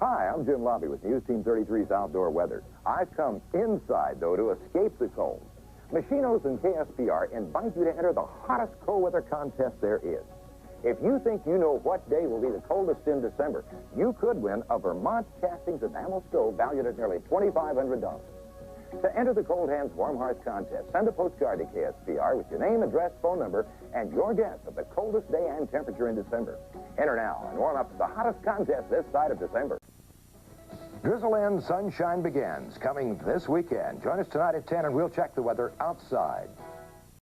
Hi, I'm Jim Lobbey with News Team 33's Outdoor Weather. I've come inside, though, to escape the cold. Machinos and KSPR invite you to enter the hottest cold weather contest there is. If you think you know what day will be the coldest in December, you could win a Vermont Castings enamel stove valued at nearly $2,500. To enter the Cold Hands Warm Hearts contest, send a postcard to KSPR with your name, address, phone number, and your guess of the coldest day and temperature in December. Enter now and warm up to the hottest contest this side of December. Drizzle and sunshine begins, coming this weekend. Join us tonight at 10 and we'll check the weather outside.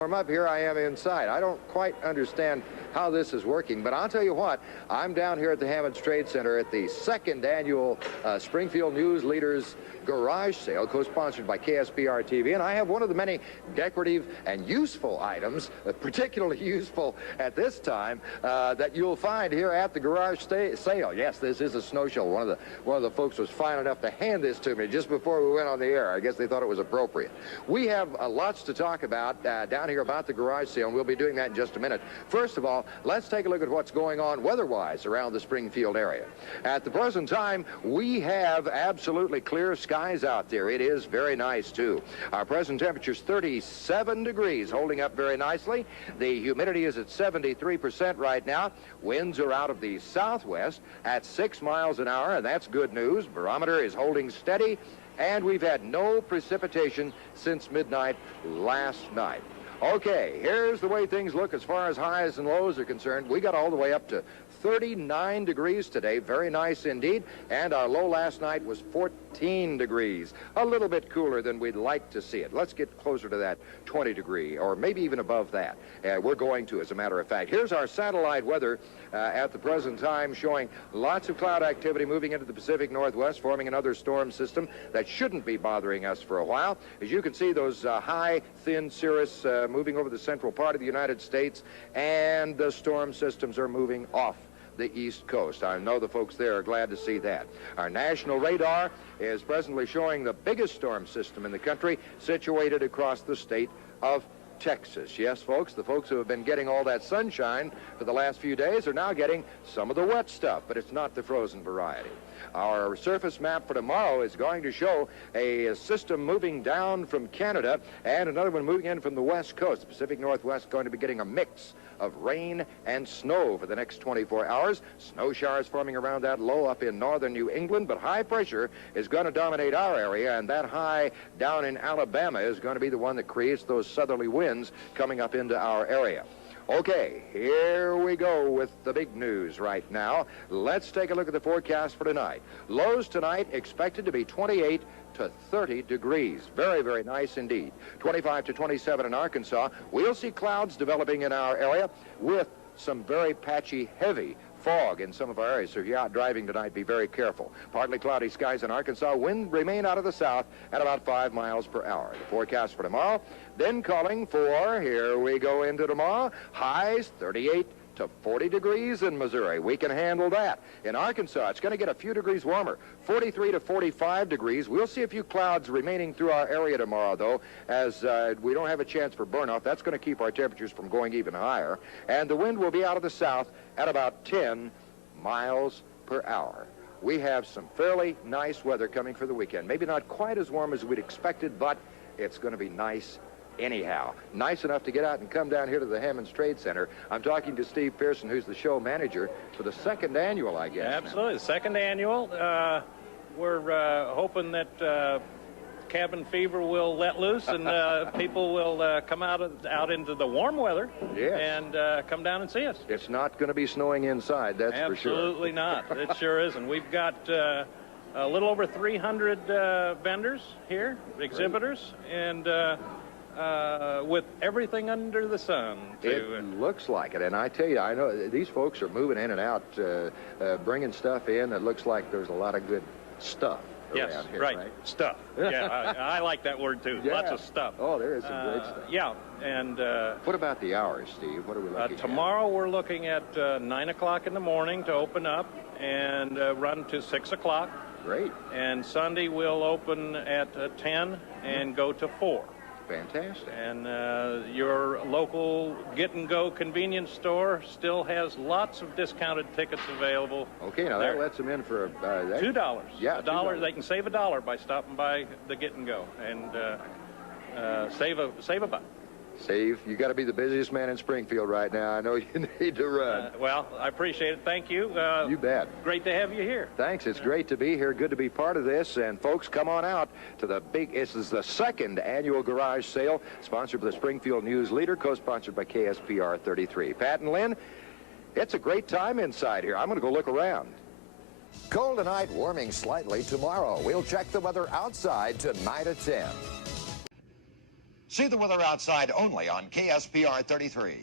Warm up, here I am inside. I don't quite understand how this is working, but I'll tell you what, I'm down here at the Hammons Trade Center at the second annual Springfield News Leaders Garage Sale, co-sponsored by KSPR-TV, and I have one of the many decorative and useful items, particularly useful at this time, that you'll find here at the garage sale. Yes, this is a snow shovel. One of the folks was fine enough to hand this to me just before we went on the air. I guess they thought it was appropriate. We have lots to talk about down here about the garage sale, and we'll be doing that in just a minute. First of all, let's take a look at what's going on weather-wise around the Springfield area. At the present time, we have absolutely clear skies out there. It is very nice, too. Our present temperature is 37 degrees, holding up very nicely. The humidity is at 73% right now. Winds are out of the southwest at 6 miles an hour, and that's good news. Barometer is holding steady, and we've had no precipitation since midnight last night. Okay, here's the way things look as far as highs and lows are concerned. We got all the way up to 39 degrees today, very nice indeed, and our low last night was 14 degrees, a little bit cooler than we'd like to see it. Let's get closer to that 20 degree, or maybe even above that. We're going to, as a matter of fact. Here's our satellite weather at the present time, showing lots of cloud activity moving into the Pacific Northwest, forming another storm system that shouldn't be bothering us for a while. As you can see, those high, thin cirrus moving over the central part of the United States, and the storm systems are moving off the East Coast. I know the folks there are glad to see that. Our national radar is presently showing the biggest storm system in the country, situated across the state of Texas. Yes, folks, the folks who have been getting all that sunshine for the last few days are now getting some of the wet stuff, but it's not the frozen variety. Our surface map for tomorrow is going to show a system moving down from Canada and another one moving in from the west coast. The Pacific Northwest going to be getting a mix of rain and snow for the next 24 hours. Snow showers forming around that low up in northern New England, but high pressure is going to dominate our area, and that high down in Alabama is going to be the one that creates those southerly winds coming up into our area. Okay, here we go with the big news right now. Let's take a look at the forecast for tonight. Lows tonight expected to be 28 to 30 degrees. Very, very nice indeed. 25 to 27 in Arkansas. We'll see clouds developing in our area with some very patchy, heavy fog in some of our areas. So if you're out driving tonight, be very careful. Partly cloudy skies in Arkansas. Wind remain out of the south at about 5 miles per hour. The forecast for tomorrow, then calling for, here we go into tomorrow, highs 38 to 40 degrees in Missouri. We can handle that. In Arkansas, it's going to get a few degrees warmer, 43 to 45 degrees. We'll see a few clouds remaining through our area tomorrow, though, as we don't have a chance for burn-off. That's going to keep our temperatures from going even higher. And the wind will be out of the south at about 10 miles per hour. We have some fairly nice weather coming for the weekend. Maybe not quite as warm as we'd expected, but it's going to be nice anyhow. Nice enough to get out and come down here to the Hammons Trade Center. I'm talking to Steve Pearson, who's the show manager for the second annual, I guess. Absolutely, the second annual. We're hoping that cabin fever will let loose and people will come out into the warm weather. Yes. And come down and see us. It's not going to be snowing inside, that's for sure. Absolutely not. It sure isn't. We've got a little over 300 vendors here, exhibitors, and with everything under the sun. It looks like it, and I tell you, I know these folks are moving in and out, bringing stuff in that looks like there's a lot of good stuff around here, right? Stuff. Yeah, I like that word too. Yeah. Lots of stuff. Oh, there is some great stuff. Yeah, and what about the hours, Steve? What are we looking at? Tomorrow we're looking at 9 o'clock in the morning to open up and run to 6 o'clock. Great. And Sunday we'll open at 10 and go to 4. Fantastic. And your local get-and-go convenience store still has lots of discounted tickets available. Okay, now that lets them in for $2. Yeah, $1. They can save $1 by stopping by the get-and-go and save a buck. Save. You got to be the busiest man in Springfield right now. I know you need to run. Well, I appreciate it. Thank you. You bet. Great to have you here. Thanks. It's great to be here. Good to be part of this. And folks, come on out to this is the second annual garage sale, sponsored by the Springfield News Leader, co-sponsored by KSPR-TV. Pat and Lynn, it's a great time inside here. I'm going to go look around. Cold tonight, warming slightly tomorrow. We'll check the weather outside tonight at 10. See the weather outside only on KSPR-TV.